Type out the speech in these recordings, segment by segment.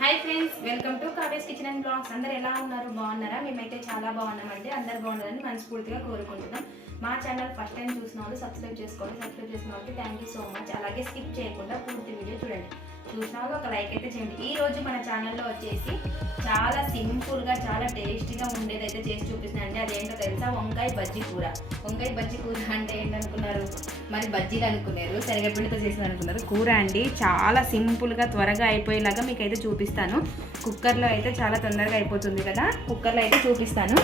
Hi friends welcome to Kavya's kitchen and blogs అందరు ఎలా ఉన్నారు? బాగున్నారా? మేమైతే చాలా బాగున్నామండి. అందరు బాగున్నారని మనస్ఫూర్తిగా కోరుకుంటున్నాం. మా ఛానల్ ఫస్ట్ టైం చూసిన వాళ్ళు సబ్స్క్రైబ్ చేసుకోండి. సబ్స్క్రైబ్ చేసిన వాళ్ళకి థ్యాంక్ యూ సో మచ్ అలాగే స్కిప్ చేయకుండా పూర్తి వీడియో చూడండి. చూసిన వాళ్ళు ఒక లైక్ అయితే చేయండి. ఈ రోజు మన ఛానల్లో వచ్చేసి చాలా సింపుల్గా చాలా టేస్టీగా ఉండేది అయితే చేసి చూపిస్తున్నాను అండి అదేంటో తెలుసా? వంకాయ బజ్జీ కూర. వంకాయ బజ్జీ కూర అంటే ఏంటనుకున్నారు? మరి బజ్జీలు అనుకున్నారు శనగపిండితో చేసింది అనుకున్నారు. కూర అండి చాలా సింపుల్గా త్వరగా అయిపోయేలాగా మీకు అయితే చూపిస్తాను. కుక్కర్లో అయితే చాలా తొందరగా అయిపోతుంది కదా? కుక్కర్లో అయితే చూపిస్తాను.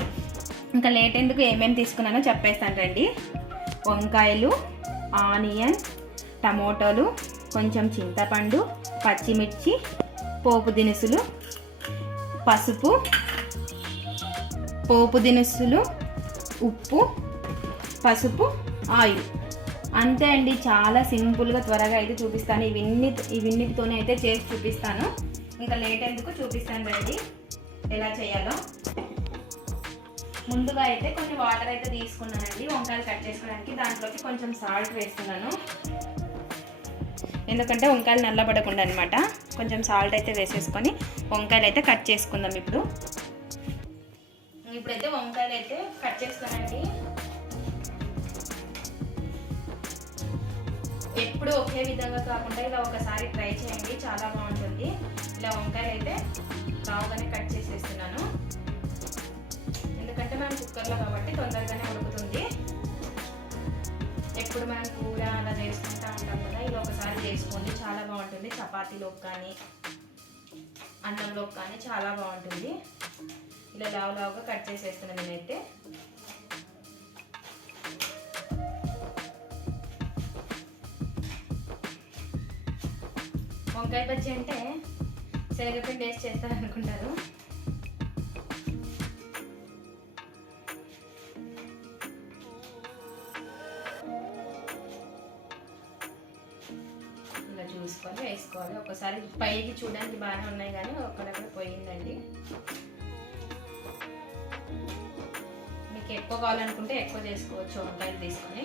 ఇంకా లేట్ ఎందుకు ఏమేమి తీసుకున్నానో చెప్పేస్తాను రండి. వంకాయలు ఆనియన్ టమోటోలు కొంచెం చింతపండు పచ్చిమిర్చి పోపు దినుసులు పసుపు పోపు దినుసులు ఉప్పు పసుపు ఆయిల్. అంతే అండి. చాలా సింపుల్గా త్వరగా అయితే చూపిస్తాను. ఇవన్నీ ఇవన్నిటితోనే అయితే చేసి చూపిస్తాను. ఇంకా లేట్ ఎందుకు చూపిస్తాను రండి? ఎలా చేయాలో. ముందుగా అయితే కొన్ని వాటర్ అయితే తీసుకున్నానండి. వంకాయలు కట్ చేసుకోవడానికి దాంట్లోకి కొంచెం సాల్ట్ వేస్తున్నాను. ఎందుకంటే వంకాయలు నల్లబడకుండా అనమాట కొంచెం సాల్ట్ అయితే వేసేసుకొని వంకాయలు అయితే కట్ చేసుకుందాం ఇప్పుడు. ఇప్పుడైతే వంకాయలు అయితే కట్ చేస్తానండి ఎప్పుడు ఒకే విధంగా కాకుండా ఇలా ఒకసారి ట్రై చేయండి చాలా బాగుంటుంది. ఇలా వంకాయలు అయితే బాగానే కట్ చేసేస్తున్నాను. ఎందుకంటే మనం కుక్కర్లో కాబట్టి తొందరగానే ఉడుకుతుంది. ఎప్పుడు మనం కూర అలా చేసుకుంటా ఉంటాం కదా ఇలా ఒకసారి చేసుకోండి చాలా బాగుంటుంది. చపాతీలోకి కానీ అన్నంలోకి కానీ చాలా బాగుంటుంది. ఇలా లావు లావుగా కట్ చేసేస్తున్నాను నేనైతే. వంకాయ బజ్జీ అంటే శనగపిండి వేసి చేస్తారనుకుంటారు. ఇలా చూసుకొని వేసుకోవాలి. ఒకసారి పైకి చూడడానికి బాగానే ఉన్నాయి కానీ ఒకరికి పోయిందండి. ఎక్కువ కావాలనుకుంటే ఎక్కువ చేసుకోవచ్చు వంకాయలు తీసుకొని.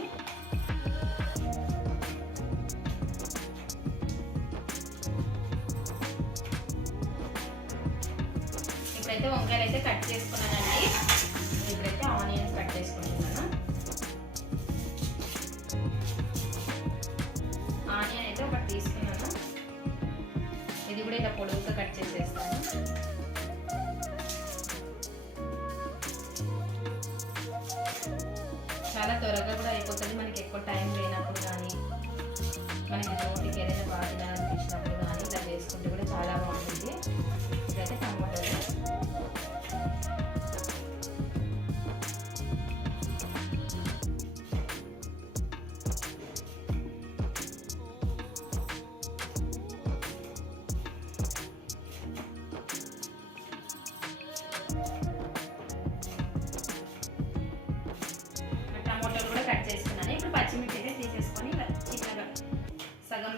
ఇప్పుడైతే వంకాయలు అయితే కట్ చేసుకున్నాను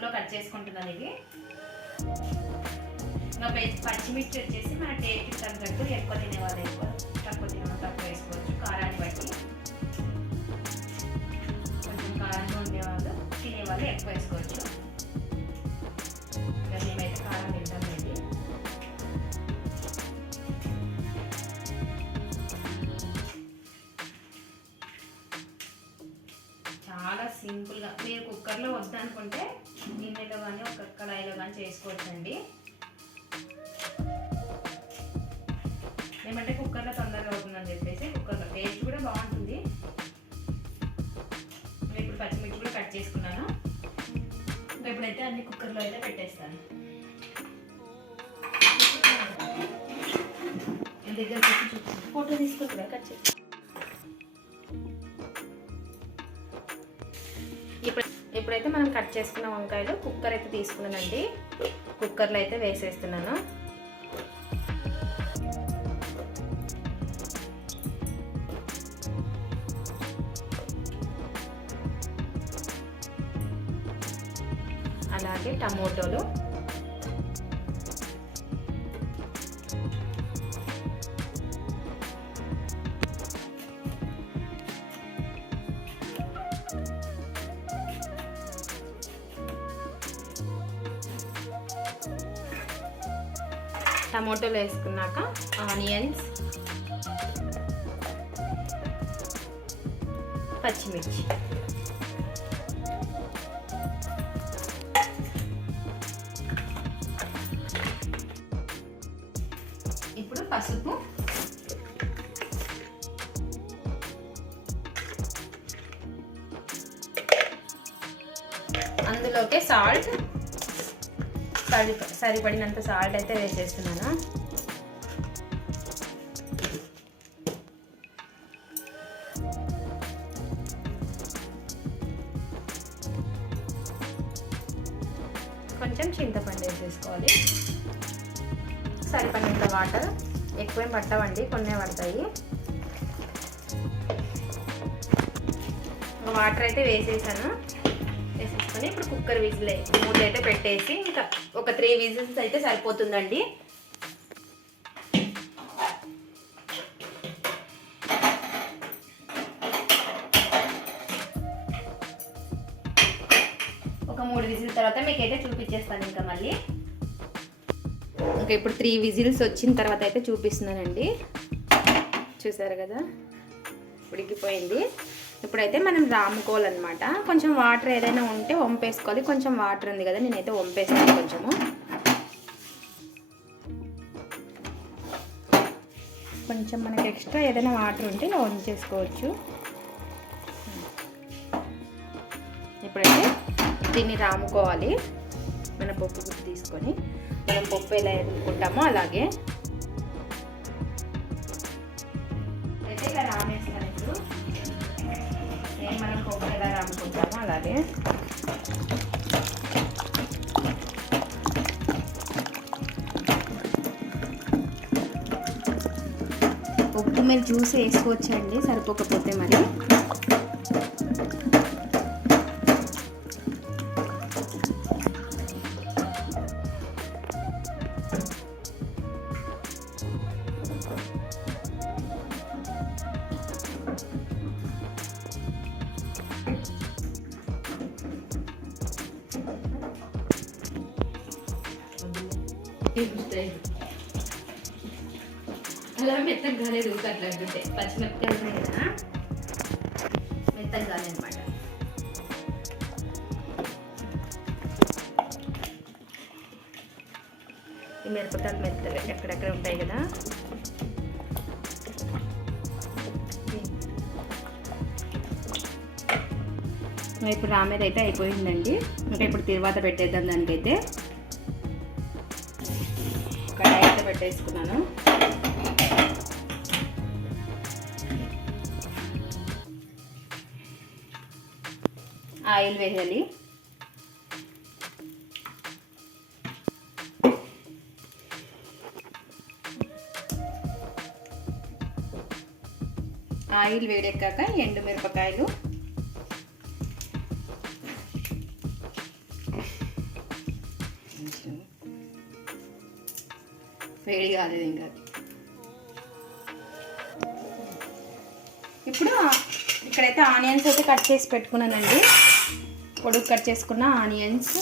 సగంలో కట్ చేసుకుంటున్నాను ఇది ఇంకా పచ్చిమిర్చి వచ్చేసి మన టేస్ట్ తగ్గట్టు ఎక్కువ తినేవాళ్ళు ఎక్కువ. తక్కువ తినేవాళ్ళు తక్కువ వేసుకోవచ్చు. కారాన్ని బట్టి. కొంచెం కారంగా ఉండేవాళ్ళు తినేవాళ్ళు ఎక్కువ వేసుకోవచ్చు. ఇంకా మేమైతే కారం తింటామండి చాలా సింపుల్గా. మీరు కుక్కర్లో వద్దనుకుంటే గిన్నెలో కానీ ఒక కడాయిలో కానీ చేసుకోవచ్చండి. ఏమంటే కుక్కర్లో తొందరగా అవుతుందని చెప్పేసి కుక్కర్లో. టేస్ట్ కూడా బాగుంటుంది. నేను ఇప్పుడు పచ్చిమిర్చి కూడా కట్ చేసుకున్నాను. ఇంకా ఇప్పుడైతే అన్ని కుక్కర్లో అయితే పెట్టేస్తాను. దగ్గర ఫోటో తీసుకుంటున్నా కట్ చేసి ఇప్పుడైతే మనం కట్ చేసుకున్న వంకాయలు కుక్కర్ అయితే తీసుకున్నానండి. కుక్కర్లో అయితే వేసేస్తున్నాను. అలాగే టమోటోలు. టమాటోలు వేసుకున్నాక ఆనియన్స్ పచ్చిమిర్చి. ఇప్పుడు పసుపు. అందులోకే సాల్ట్. సరి సరిపడినంత సాల్ట్ అయితే వేసేస్తున్నాను? కొంచెం చింతపండు వేసేసుకోవాలి. సరిపడినంత వాటర్ ఎక్కువేం పట్టవండి కొన్నే పడతాయి. వాటర్ అయితే వేసేసాను. వేసేసుకొని ఇప్పుడు కుక్కర్ విజిల్ మూడు అయితే పెట్టేసి ఇంకా ఒక త్రీ విజిల్స్ అయితే సరిపోతుందండి. ఒక మూడు విజిల్ తర్వాత మీకైతే చూపించేస్తాను ఇంకా మళ్ళీ. ఇంకా ఇప్పుడు త్రీ విజిల్స్ వచ్చిన తర్వాత అయితే చూపిస్తున్నానండి. చూసారు కదా? ఉడికిపోయింది. ఇప్పుడైతే మనం రాముకోవాలన్నమాట. కొంచెం వాటర్ ఏదైనా ఉంటే వంపేసుకోవాలి. కొంచెం వాటర్ ఉంది కదా నేనైతే వంపేస్తాను కొంచెము. కొంచెం మనకి ఎక్స్ట్రా ఏదైనా వాటర్ ఉంటే ఇలా వంచేసుకోవచ్చు. ఇప్పుడైతే దీన్ని రాముకోవాలి. మన పప్పు తీసుకొని మనం పప్పు ఎలా ఎదుర్కొంటామో అలాగే పప్పు ఎలా రాముకుంటామో అలాగే ఉప్పు మీరు చూసి వేసుకోవచ్చండి సరిపోకపోతే మరి మెత్తగా కాలేదు అట్లా అంటుంటే. పచ్చిమిరపకాయలు ఉన్నాయి కదా? మెత్తగా కాలేదన్నమాట. ఈ మిరపకాయలు మెత్తగా ఎక్కడెక్కడ ఉంటాయి కదా? ఇప్పుడు రామేద అయితే అయిపోయిందండి. ఇంకా ఇప్పుడు తిరువాత పెట్టేద్దాం దానికైతే. కడాయి అయితే పెట్టేసుకున్నాను. ఆయిల్ వేయాలి. ఆయిల్ వేడెక్కాక ఎండు మిరపకాయలు. వేడి కాలేదు ఇంకా. ఇప్పుడు ఇక్కడైతే ఆనియన్స్ అయితే కట్ చేసి పెట్టుకున్నానండి. పొడుగు కట్ చేసుకున్న ఆనియన్స్.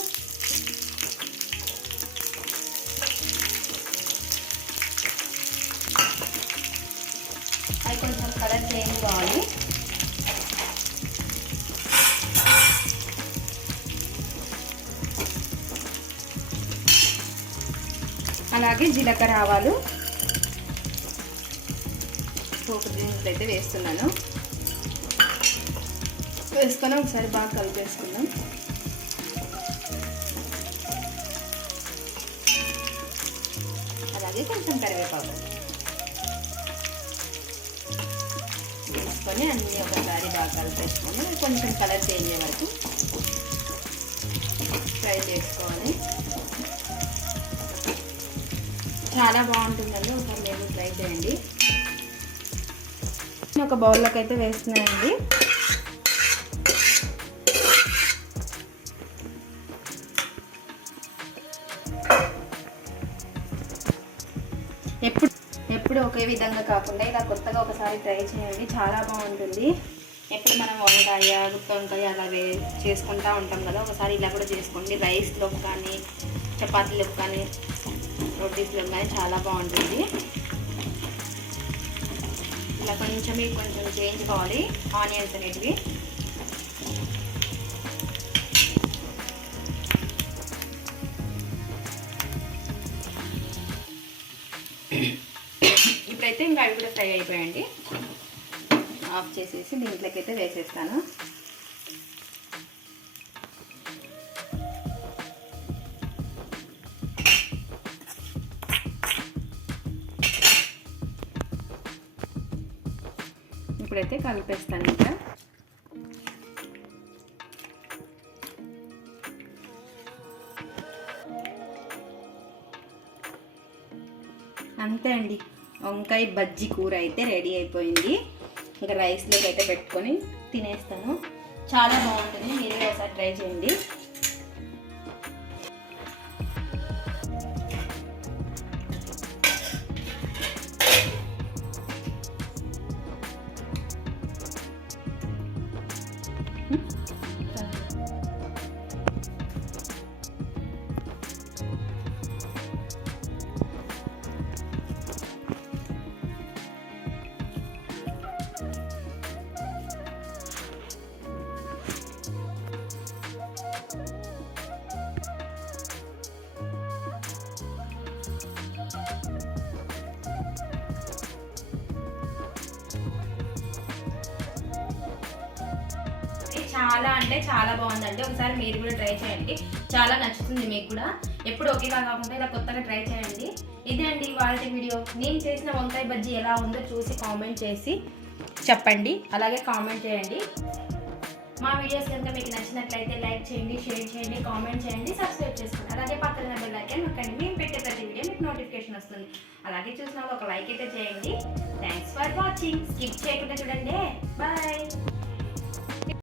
అవి కొంచెం కలర్ చేంజ్ కావాలి. అలాగే జీలకర్ర ఆవాలు. పోపు దినుసులు అయితే వేస్తున్నాను. వేసుకొని ఒకసారి బాగా కలిపేసుకుందాం. అలాగే కొంచెం కరివేపాకు. వేసుకొని అన్నీ ఒకసారి బాగా కలిపేసుకొని కొంచెం కలర్ చేంజ్ అయ్యే వరకు ఫ్రై చేసుకోవాలి. చాలా బాగుంటుందండి ఒకసారి మేము ట్రై చేయండి. ఒక బౌల్లోకి అయితే వేస్తున్నాయండి ఎప్పుడు విధంగా కాకుండా ఇలా కొత్తగా ఒకసారి ట్రై చేయండి. చాలా బాగుంటుంది. ఎప్పుడు మనం వంకాయ గుత్త వంకాయ అలా వే చేసుకుంటూ ఉంటాం కదా ఒకసారి ఇలా కూడా చేసుకోండి. రైస్లోకి కానీ చపాతీలోకి కానీ రోటీస్లో కానీ చాలా బాగుంటుంది. ఇలా కొంచెం కొంచెం చేయించుకోవాలి ఆనియన్స్ అనేటివి. ఇప్పుడైతే ఇంకా అవి కూడా ఫ్రై అయిపోయాయండి. ఆఫ్ చేసేసి దీంట్లోకి అయితే వేసేస్తాను. ఇప్పుడైతే కలిపేస్తాను ఇంకా. అంతే అండి. వంకాయ బజ్జీ కూర అయితే రెడీ అయిపోయింది. ఇంకా రైస్లోకి అయితే పెట్టుకొని తినేస్తాను. చాలా బాగుంటుంది. మీరే ఒకసారి ట్రై చేయండి. చాలా అంటే చాలా బాగుందండి. ఒకసారి మీరు కూడా ట్రై చేయండి. చాలా నచ్చుతుంది మీకు కూడా. ఎప్పుడు ఒకేలా కాకుండా ఇలా కొత్తగా ట్రై చేయండి. ఇదే అండి వాళ్ళ వీడియో. నేను చేసిన వంకాయ బజ్జీ ఎలా ఉందో చూసి కామెంట్ చేసి చెప్పండి. అలాగే కామెంట్ చేయండి. మా వీడియోస్ కనుక మీకు నచ్చినట్లయితే లైక్ చేయండి షేర్ చేయండి కామెంట్ చేయండి సబ్స్క్రైబ్ చేసుకోండి. అలాగే పక్కన బెల్ ఐకాన్ నొక్కండి. మేము పెట్టే ప్రతి వీడియో మీకు నోటిఫికేషన్ వస్తుంది. అలాగే చూసిన ఒక లైక్ అయితే చేయండి. థ్యాంక్స్ ఫర్ వాచింగ్ స్కిప్ చేయకుండా చూడండి. బాయ్